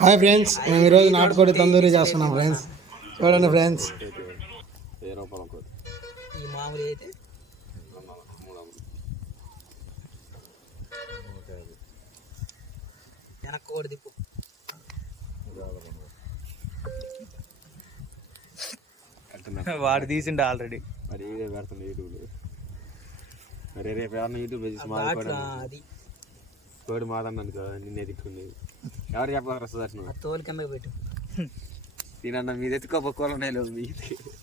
Hi friends, మేము ఈరోజు నాటుకోడి తందూరి చేస్తున్నాం ఫ్రెండ్స్. చూడండి ఫ్రెండ్స్. ఈ మామూలు అయితే వెనక్కోడి దిప్పు వాడు తీసిండు ఆల్రెడీ. మరి ఇదే పెడుతుంది యూట్యూబ్లో. మరి రేపు ఎవరన్నా యూట్యూబ్ అది కోడి మాదన్న అనుకో నిన్నే తిట్టుకుంది. ఎవరు చెప్పారు సుదర్శనం తోలు కింద పెట్టు తినన్న మీద ఎత్తుకోపో కూరనే లేదు మీ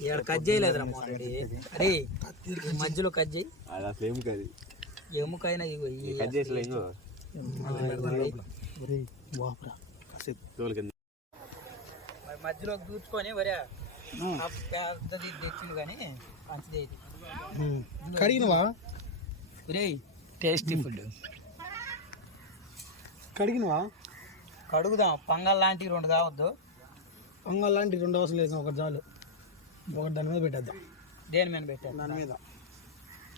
ఇక్కడ కట్ చేయలేదురా అరే మధ్యలో కట్ చేయి. అది అసలు ఏం కాదు, ఎముకైనా కట్ చేసలే ఇంకో తోలు కింద మధ్యలోకి దూచుకొని వరే పెద్దది తెచ్చిండు కానీ మంచిది కడిగినవా? టేస్టీ ఫుడ్ కడిగినవా? కడుగుదాం. పంగల్ లాంటివి 2 కావద్దు. పొంగల్ లాంటి 2 అవసరం లేదు, ఒకటి చాలు. ఒకటి దాని మీద పెట్టేద్దాం. దేని మీద పెట్టాను? దాని మీద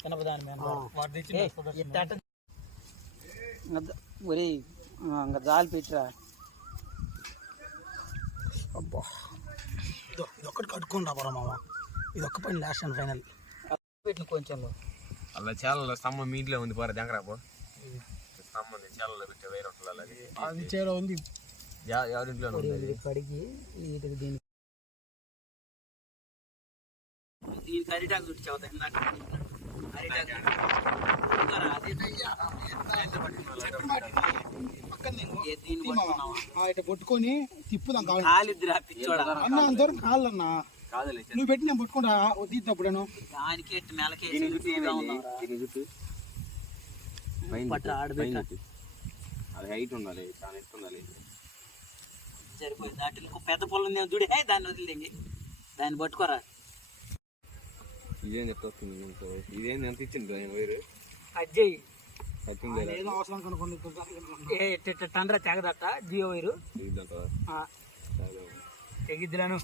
కనప దాని మీద ఒరే ఇంకా జాలి పెట్టిరా. అబ్బా, ఇది ఒక్కటి కట్టుకొని రాబోరా మామ. ఇది ఒక్క పని లాస్ట్ అండ్ ఫైనల్. పెట్టిన కొంచెం అలా చాలా స్తంభం మీ ఇంట్లో ఉంది, పోరా దగ్గరకు స్తంభం చాలా పెట్టే వేరే అది చేలో ఉంది. ఎవరింట్లో కడిగి దీనికి అరిటాకు చుట్టి చదువుతా. ఇట్లా పట్టుకొని తిప్పుదాం. కాలిద్దురా పిచ్చోడా అన్న అంతవరకు కాళ్ళన్నా నువ్వు పెట్టి నేను పట్టుకుంటా తీద్దప్పుడేను. దానికి నెలకి అది హైట్ ఉండాలి, చాలా ఎత్తు ఉండాలి. సరిపోయింది. దాంట్లో ఇంకో పెద్ద పొలం నేను చూడే దాన్ని వదిలేండి, దాన్ని పట్టుకోరా. ఇదేం చెప్తుంది ఇదేం ఎంత ఇచ్చింది వైరు అజ్జయ్ అవసరం కనుక్కోండి. టండ్రా తెగదట జియో వైరు తెగిద్దులను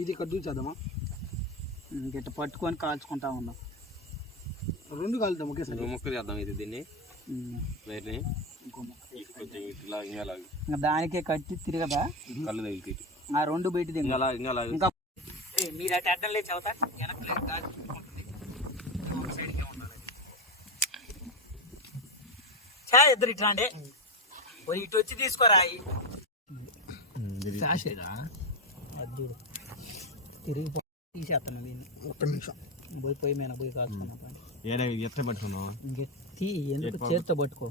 ఇది కద్దు చేద్దామా? గిట్ట పట్టుకొని కాల్చుకుంటా ఉన్నాం. 2 కాలుతాం ఒకేసారి. ముక్క చేద్దాం ఇది దీన్ని ఇంకా దానికే కట్టి తిరగదా కళ్ళు తగిలి ఆ 2 బయటిది ఇంకా మీరు అటు అడ్డం లేదు చదువుతా వెనకలేదు చా ఇద్దరు ఇట్లా అండి ఇటు వచ్చి తీసుకోరా. అద్దుడు తిరిగి తీసేస్తాను దీన్ని. ఒక్క నిమిషం పోయి మీద పోయి కాల్చుకున్నా. ఎత్త పట్టుకున్నావు ఇంకెత్తి ఎందుకు చేతితో పట్టుకో.